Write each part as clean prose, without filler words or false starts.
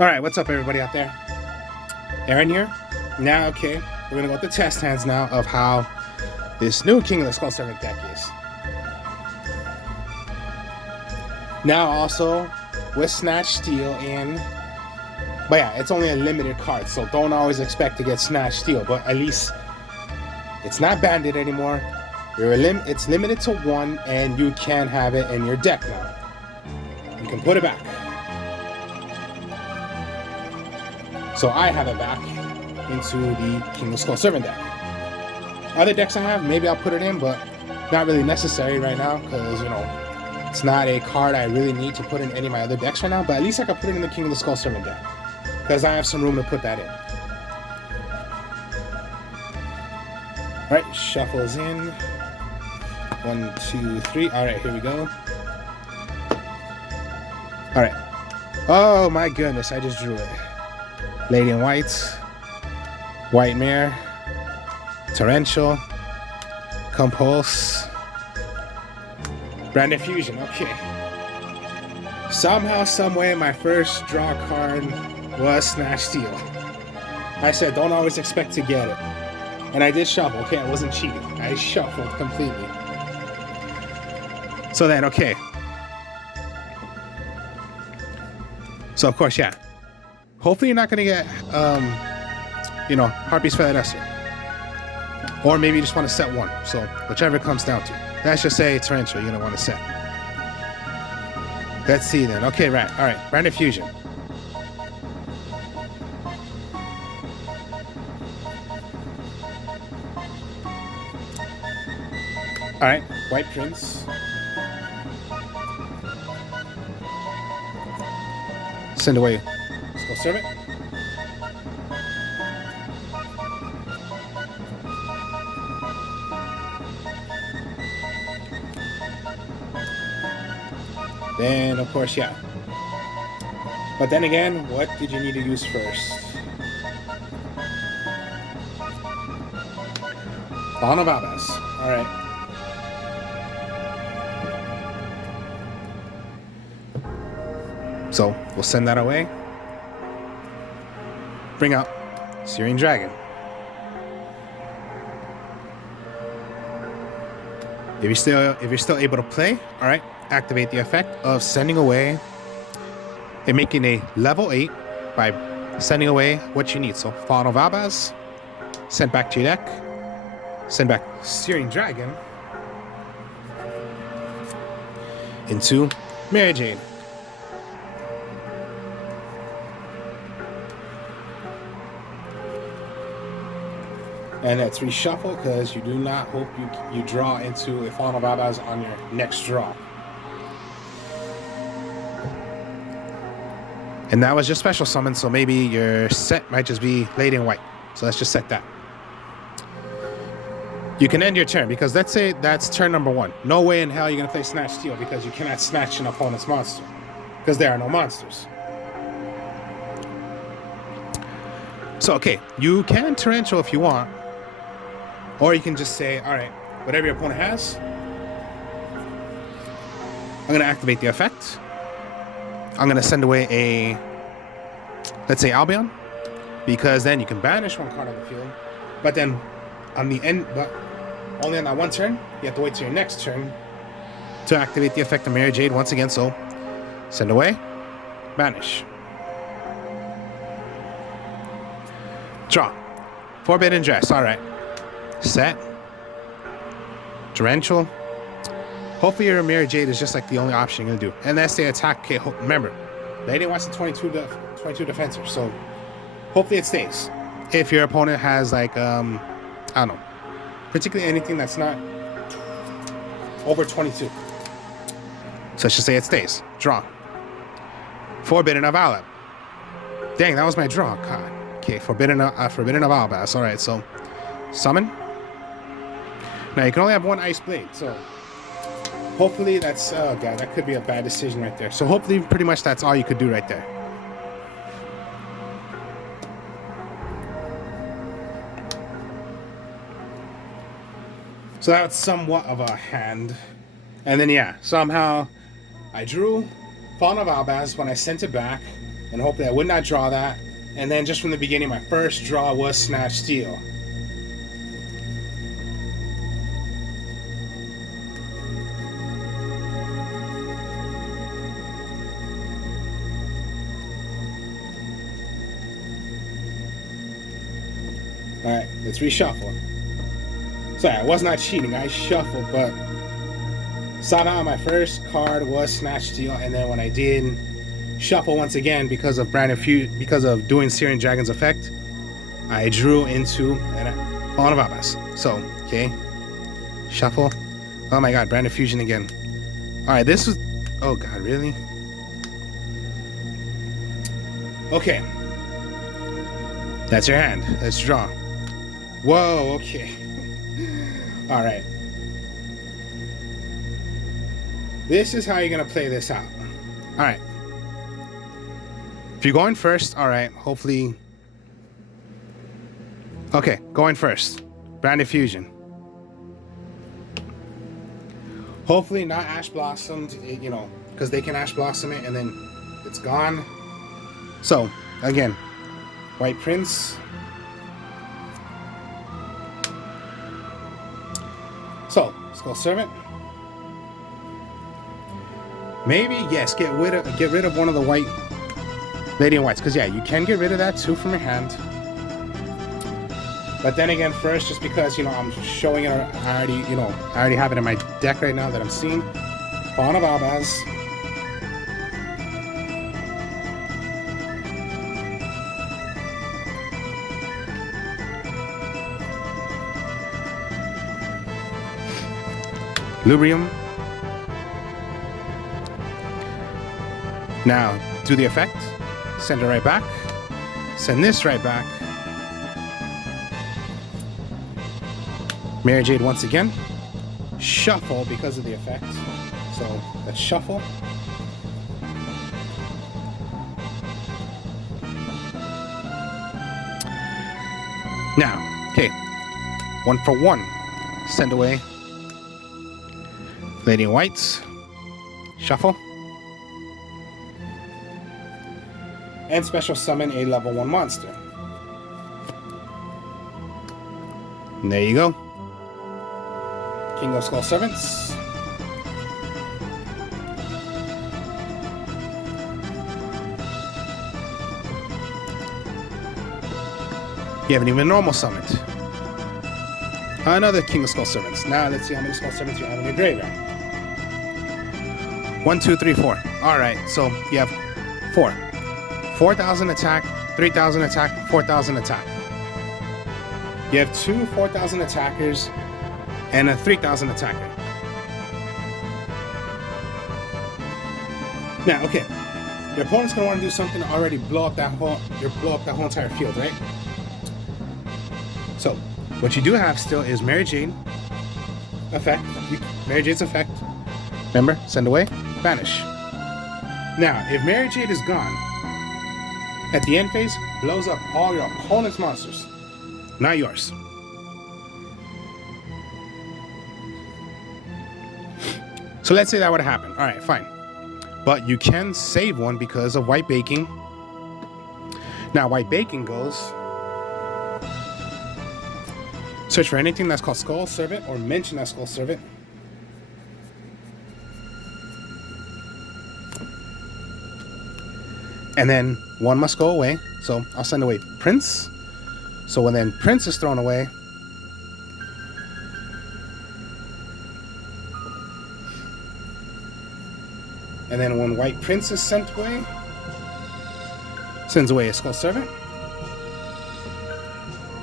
Alright, what's up everybody out there? Aaron here. Now, okay, we're gonna go with the test hands now of how this new King of the Skull Servant deck is. Now also, with Snatch Steal in... But yeah, it's only a limited card, so don't always expect to get Snatch Steal, but at least it's not banded anymore. It's limited to 1, and you can have it in your deck now. You can put it back. So I have it back into the King of Skull Servant deck. Other decks I have, maybe I'll put it in, but not really necessary right now because, you know, it's not a card I really need to put in any of my other decks right now, but at least I can put it in the King of the Skull Servant deck because I have some room to put that in. Alright, shuffles in. 1, 2, 3. Alright, here we go. Alright. Oh my goodness, I just drew it. Lady in White, White Mare, Torrential, Compulse, Branded Fusion. Okay. Somehow, someway, my first draw card was Snatch Steal. I said, don't always expect to get it. And I did shuffle. Okay, I wasn't cheating. I shuffled completely. So then, okay. So, of course, yeah. Hopefully you're not going to get, you know, Harpy's Feather Duster. Or maybe you just want to set 1. So, whichever it comes down to. Let's just say Torrential you're going to want to set. Let's see then. Okay, right. All right. Branded Fusion. All right. White Prince. Send away. Skull Servant. Then, of course, yeah. But then again, what did you need to use first? Dawn of Abbas. Alright. So, we'll send that away. Bring out Searing Dragon. If you're still able to play, all right, activate the effect of sending away and making a level 8 by sending away what you need. So Fawn of Abaz, send back to your deck, send back Searing Dragon into Mary Jade. And that's reshuffle because you do not hope you draw into a Fawn of Abaz on your next draw. And that was just special summon, so maybe your set might just be Lady in White. So let's just set that. You can end your turn because let's say that's turn number 1. No way in hell you're going to play Snatch Steal because you cannot snatch an opponent's monster because there are no monsters. So, okay, you can Torrential if you want. Or you can just say, all right, whatever your opponent has, I'm going to activate the effect. I'm going to send away a, let's say, Albion, because then you can banish 1 card on the field. But then on the end, but only on that 1 turn, you have to wait till your next turn to activate the effect of Mary Jade once again. So send away, banish. Draw. Forbidden Dress, all right. Set. Torrential. Hopefully your Mary Jade is just like the only option you're going to do. And that's the attack. Okay, remember, Lady wants a 22 defensor, so hopefully it stays. If your opponent has like, I don't know, particularly anything that's not over 22. So let's just say it stays. Draw. Forbidden of Alab. Dang, that was my draw. God. Okay, Forbidden of Albas. All right, so summon. Now you can only have 1 Ice Blade, so hopefully that's, oh god, that could be a bad decision right there. So hopefully pretty much that's all you could do right there. So that's somewhat of a hand. And then yeah, somehow I drew Fawn of Albaz when I sent it back, and hopefully I would not draw that. And then just from the beginning, my first draw was Snatch Steal. Alright, let's reshuffle. Sorry, I was not cheating, I shuffled, but somehow my first card was Snatch Steal, and then when I did shuffle once again because of because of doing Syrian Dragon's effect, I drew into Fawn of Albaz. So, okay. Shuffle. Oh my god, Brand of Fusion again. Alright, this was... Oh god, really? Okay. That's your hand. Let's draw. Whoa, okay. Alright. This is how you're gonna play this out. Alright. If you're going first, alright, hopefully... Okay, going first. Branded Fusion. Hopefully not Ash Blossomed, you know, because they can Ash Blossom it and then it's gone. So, again, White Prince. So, Skull Servant. Maybe, yes, get rid of one of the white Lady in Whites, because yeah, you can get rid of that too from your hand. But then again, first, just because, you know, I'm showing it, I already have it in my deck right now that I'm seeing. Fawn of Albaz. Lubrium. Now, do the effect. Send it right back. Send this right back. Mary Jade once again. Shuffle because of the effect. So let's shuffle. Now, okay. 1 for 1. Send away Lady in Whites. Shuffle. And special summon a level 1 monster. And there you go. King of Skull Servants. You haven't even normal summoned. Another King of Skull Servants. Now let's see how many Skull Servants you have in your graveyard. 1, 2, 3, 4. Alright, so you have 4. 4,000 attack, 3,000 attack, 4,000 attack. You have 2 4,000 attackers and a 3,000 attacker. Now, okay, your opponent's gonna want to do something to already blow up that whole entire field, right? So, what you do have still is Mary Jade effect. Mary Jade's effect. Remember, send away, banish. Now, if Mary Jade is gone, at the end phase, blows up all your opponent's monsters, not yours. So let's say that would have happened. All right, fine. But you can save one because of White Baking. Now, White Baking goes, search for anything that's called Skull Servant or mention that Skull Servant. And then one must go away. So I'll send away Prince. So when then Prince is thrown away, and then when White Prince is sent away, sends away a Skull Servant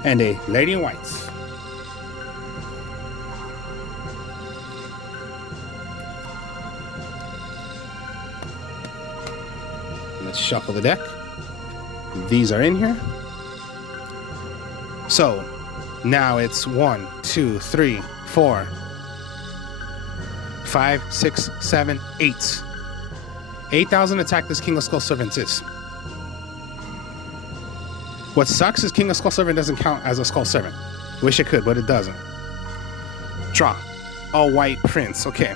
and a Lady in Whites. Let's shuffle the deck. These are in here. So now it's 1, 2, 3, 4, 5, 6, 7, 8. 8,000 attack this King of Skull Servants is. What sucks is King of Skull Servant doesn't count as a Skull Servant. Wish it could, but it doesn't. Draw. A White Prince. Okay.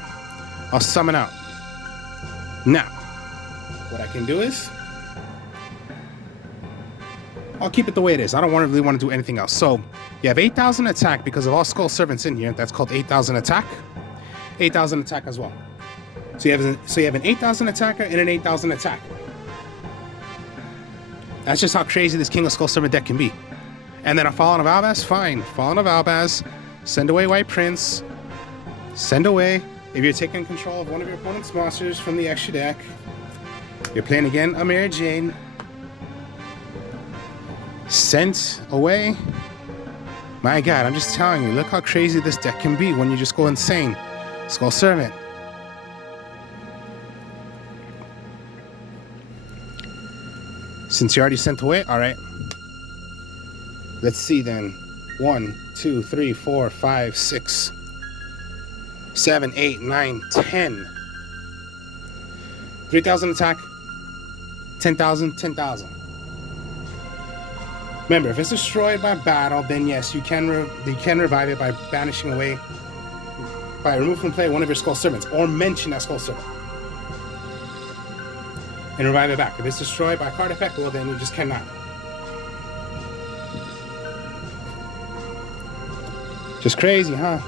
I'll summon out Now, what I can do is I'll keep it the way it is. I don't really want to do anything else. So you have 8,000 attack because of all Skull Servants in here. That's called 8,000 attack. 8,000 attack as well. So you have an 8,000 attacker and an 8,000 attack. That's just how crazy this King of Skull Servant deck can be. And then a Fallen of Albaz, fine. Fallen of Albaz, send away White Prince, send away. If you're taking control of one of your opponent's monsters from the extra deck, you're playing again a Mary Jane. Sent away. My God, I'm just telling you, look how crazy this deck can be when you just go insane. Skull Servant. Since you already sent away, all right. Let's see then. 1, 2, 3, 4, 5, 6, 7, 8, 9, 10. 3,000 attack. 10,000, 10,000. Remember, if it's destroyed by battle, then yes, you can revive it by banishing away, by removing from play one of your Skull Servants, or mention that Skull Servant. And revive it back. If it's destroyed by card effect, well then you just cannot. Just crazy, huh?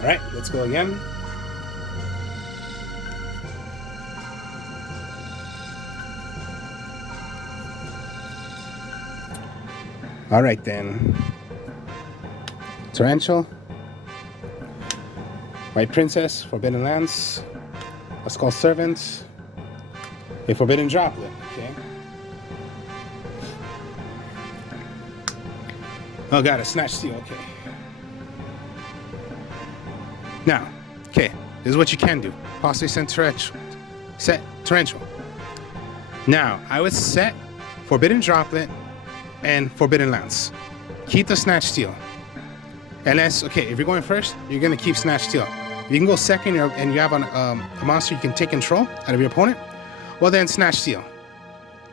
Alright, let's go again. Alright then. Torrential. White Princess, Forbidden Lance, a Skull Servant, a Forbidden Droplet, okay. Oh god, a Snatch Steal, okay. Now, okay, this is what you can do. Possibly send Torrential. Now, I would set Forbidden Droplet and Forbidden Lance. Keep the Snatch Steal. Unless, okay, if you're going first, you're going to keep Snatch Steal. If you can go second and you have a monster you can take control out of your opponent, well then Snatch Steal.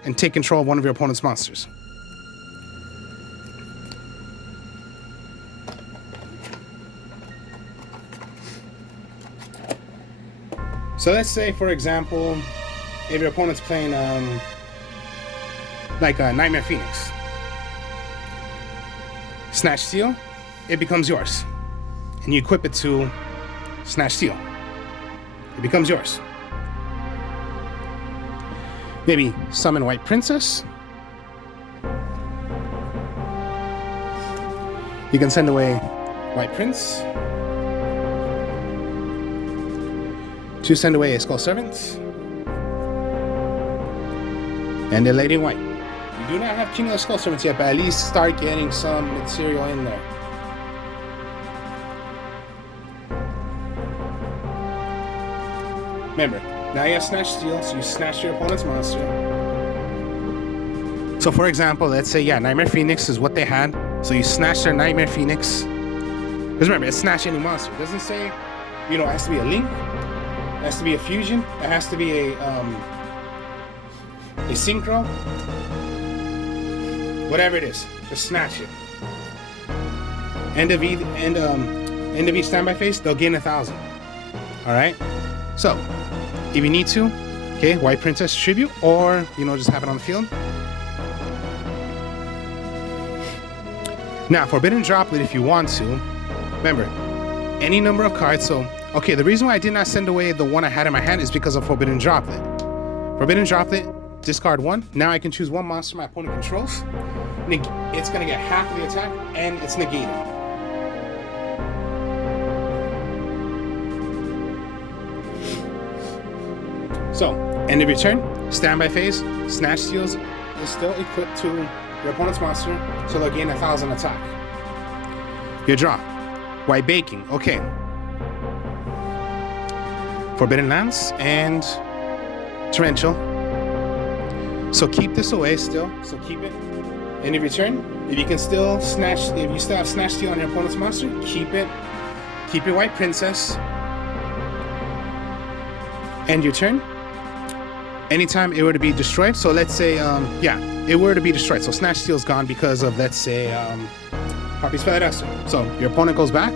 And take control of one of your opponent's monsters. So let's say, for example, if your opponent's playing like a Nightmare Phoenix. Snatch Steal, it becomes yours. And you equip it to Snatch Steal. It becomes yours. Maybe summon White Princess. You can send away White Prince. To send away a Skull Servant. And the Lady in White. You do not have King of the Skull Servants yet, but at least start getting some material in there. Remember, now you have Snatch Steal, so you snatch your opponent's monster. So for example, let's say, yeah, Nightmare Phoenix is what they had. So you snatch their Nightmare Phoenix. Because remember, it's snatch any monster. It doesn't say, you know, it has to be a link. It has to be a fusion. It has to be a synchro. Whatever it is, just snatch it. End of each standby phase, they'll gain 1,000. Alright? So, if you need to, okay, White Princess tribute, or, you know, just have it on the field. Now, Forbidden Droplet, if you want to, remember, any number of cards, so, okay, the reason why I did not send away the one I had in my hand is because of Forbidden Droplet. Forbidden Droplet, discard one. Now I can choose one monster my opponent controls. It's going to get half of the attack, and it's negated. So, end of your turn, standby phase, Snatch Steals is still equipped to your opponent's monster, so they'll gain 1,000 attack. Your draw. White Baking, okay. Forbidden Lance and Torrential. So keep this away still, so keep it. End of your turn, if you can still snatch, if you still have Snatch Steal on your opponent's monster, keep it. Keep your White Princess. End your turn. Anytime it were to be destroyed, so let's say, it were to be destroyed. So Snatch Steel's gone because of, let's say, Harpy's Feather Duster. So your opponent goes back.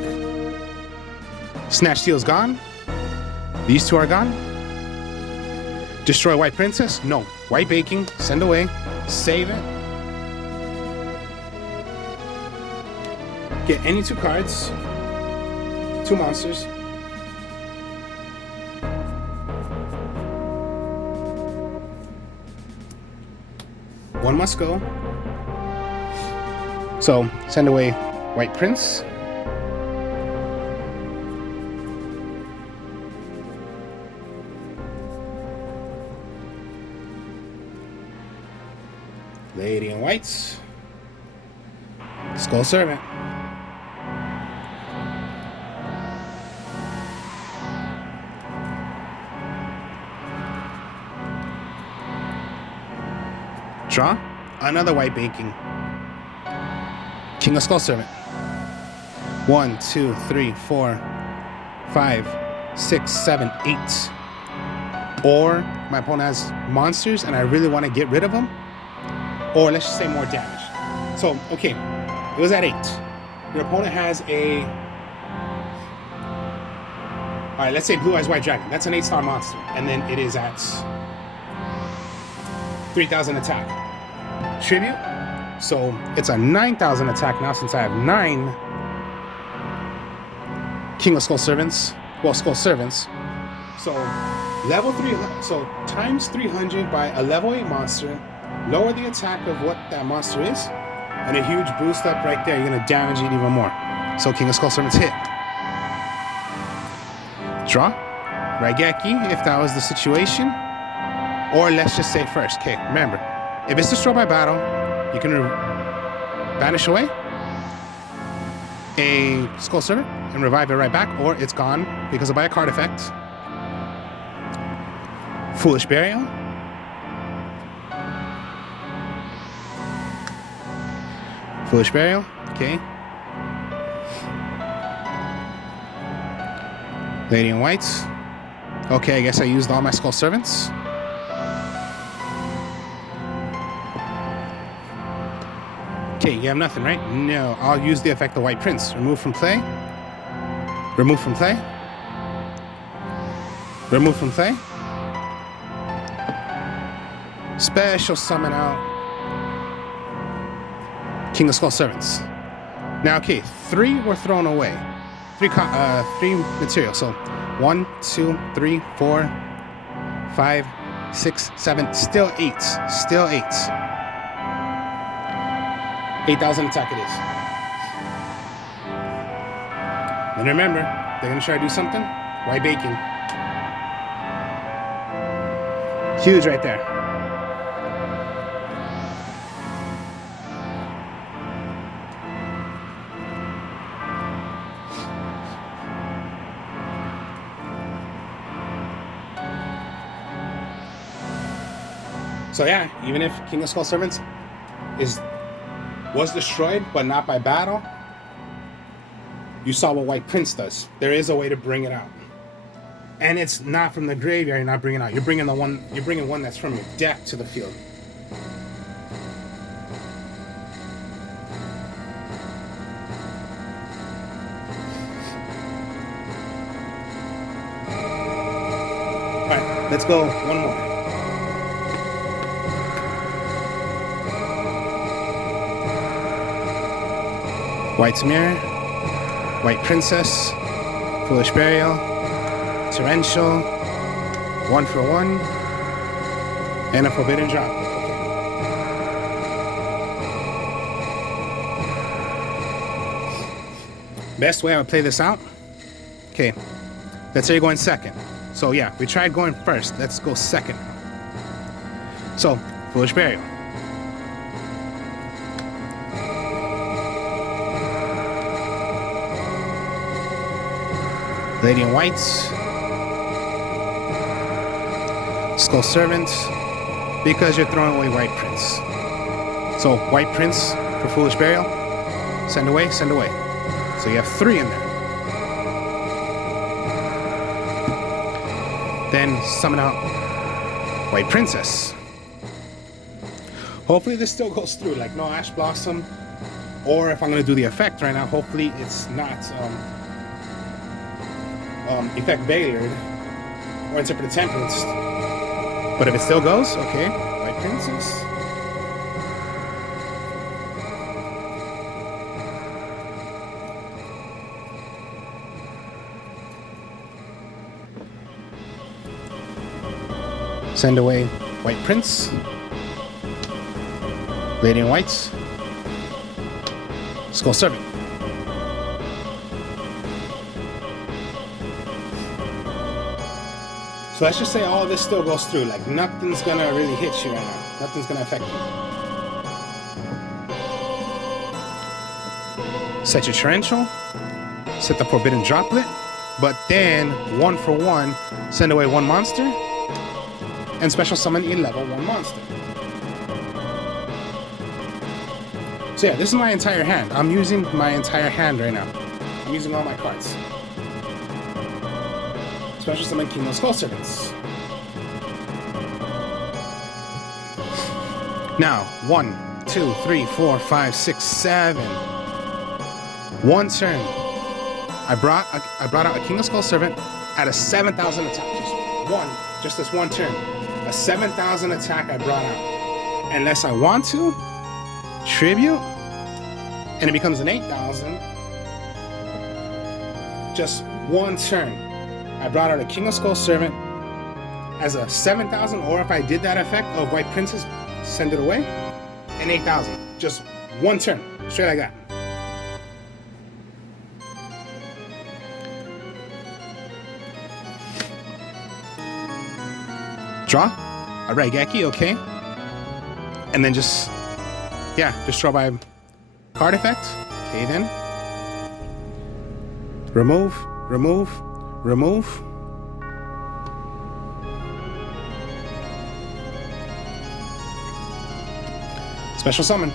Snatch Steel's gone. These two are gone. Destroy White Princess? No. White Baking, send away, save it. Get any two cards, two monsters. One must go. So send away White Prince. Lady in Whites. Skull Servant. Draw. Another White Baking. King of Skull Servant. 1, 2, 3, 4, 5, 6, 7, 8. Or my opponent has monsters and I really want to get rid of them. Or let's just say more damage. So, okay, it was at 8. Your opponent has a... Alright, let's say Blue Eyes White Dragon. That's an 8-star monster. And then it is at 3,000 attack. Tribute. So it's a 9,000 attack now since I have 9 King of Skull Servants. Well, Skull Servants. So level 3, so times 300 by a level 8 monster. Lower the attack of what that monster is. And a huge boost up right there. You're going to damage it even more. So King of Skull Servants hit. Draw. Raigeki, if that was the situation. Or let's just say first. Okay, remember. If it's destroyed by battle, you can banish away a Skull Servant and revive it right back, or it's gone because of by a card effect. Foolish Burial. Foolish Burial, okay. Lady in Whites. Okay, I guess I used all my Skull Servants. Okay, you have nothing, right? No, I'll use the effect of White Prince. Remove from play. Remove from play. Remove from play. Special summon out King of Skull Servants. Now, okay, 3 were thrown away. 3 materials. So 1, 2, 3, 4, 5, 6, 7. Still 8. Still 8. 8,000 attack it is. And remember, they're gonna try to do something. White Baking. Huge right there. So yeah, even if King of Skull Servants was destroyed, but not by battle, you saw what White Prince does. There is a way to bring it out. And it's not from the graveyard, you're not bringing it out. You're bringing one that's from your deck to the field. Alright, let's go one more. White's Mirror, White Princess, Foolish Burial, Torrential, 1 for 1, and a Forbidden Drop. Best way I would play this out, okay, let's say you're going second. So yeah, we tried going first, let's go second. So, Foolish Burial. Lady in Whites, Skull Servant, because you're throwing away White Prince. So White Prince for Foolish Burial, send away, send away. So you have 3 in there. Then summon out White Princess. Hopefully this still goes through, like no Ash Blossom. Or if I'm gonna do the effect right now, hopefully it's not effect Veiled or Interpreted Tempest. But if it still goes, okay, White Princess. Send away White Prince. Lady in Whites. Skull Servant. So let's just say all of this still goes through. Like nothing's gonna really hit you right now. Nothing's gonna affect you. Set your Torrential. Set the Forbidden Droplet. But then, 1 for 1, send away 1 monster. And special summon a level 1 monster. So yeah, this is my entire hand. I'm using my entire hand right now. I'm using all my cards. Special summon King of Skull Servants. Now, 1, 2, 3, 4, 5, 6, 7. 1 turn. I brought out a King of Skull Servant at a 7,000 attack. Just this 1 turn. A 7,000 attack I brought out. Unless I want to, tribute, and it becomes an 8,000. Just 1 turn. I brought out a King of Skull Servant as a 7,000, or if I did that effect of White Princess, send it away, an 8,000. Just 1 turn, straight like that. Draw a Raigeki, okay, and then just draw by card effect. Okay, then remove. Special summon.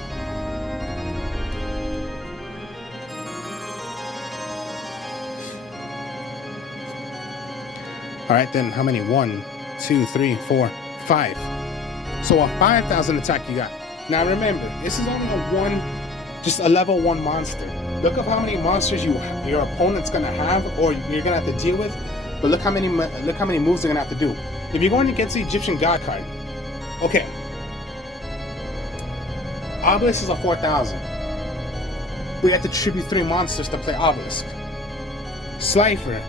All right, then how many? 1, 2, 3, 4, 5. So a 5,000 attack you got. Now remember, this is only just a level 1 monster. Look up how many monsters your opponent's gonna have, or you're gonna have to deal with. But look how many moves they're gonna have to do. If you're going against the Egyptian God card, okay. Obelisk is a 4,000. We have to tribute 3 monsters to play Obelisk. Slifer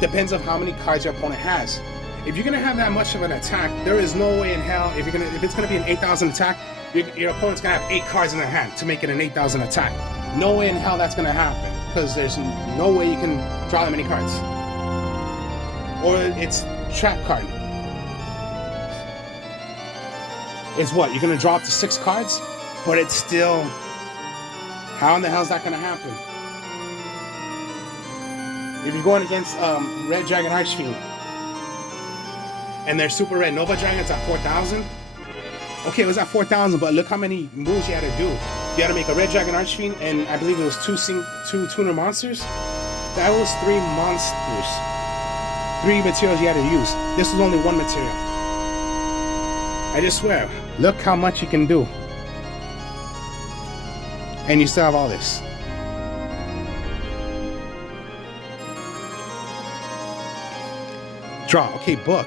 depends on how many cards your opponent has. If you're gonna have that much of an attack, there is no way in hell if it's gonna be an 8,000 attack, your opponent's gonna have 8 cards in their hand to make it an 8,000 attack. No way in hell that's gonna happen, because there's no way you can draw that many cards. Or it's trap card. It's what? You're gonna draw up to 6 cards, but it's still. How in the hell is that gonna happen? If you're going against Red Dragon Archfiend, and their Super Red Nova Dragon's at 4,000. Okay, it was at 4,000, but look how many moves you had to do. You had to make a Red Dragon Archfiend, and I believe it was 2 tuner monsters. That was 3 monsters. 3 materials you had to use. This was only 1 material. I just swear, look how much you can do. And you still have all this. Draw, okay, book.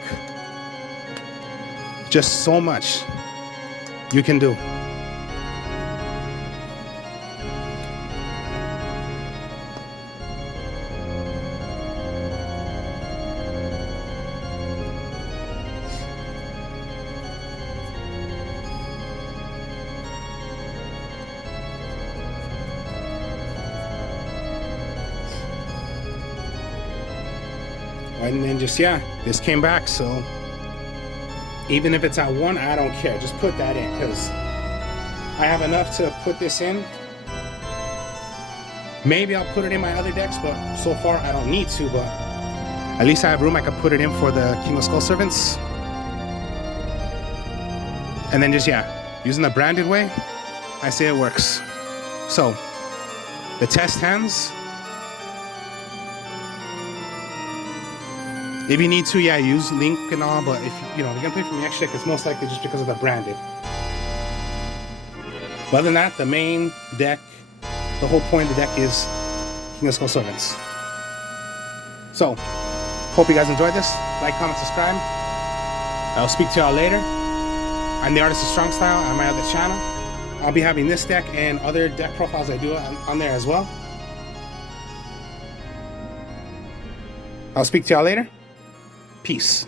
Just so much you can do. And then just, this came back, so even if it's at 1, I don't care. Just put that in, because I have enough to put this in. Maybe I'll put it in my other decks, but so far I don't need to, but at least I have room I can put it in for the King of Skull Servants. And then just, using the branded way, I say it works. So, the test hands. If you need to, yeah, use Link and all, but if you're gonna play from the extra deck, it's most likely just because of the branded. But other than that, the main deck, the whole point of the deck is King of Skull Servants. So, hope you guys enjoyed this. Like, comment, subscribe. I'll speak to y'all later. I'm the Artist of Strong Style on my other channel. I'll be having this deck and other deck profiles I do on there as well. I'll speak to y'all later. Peace.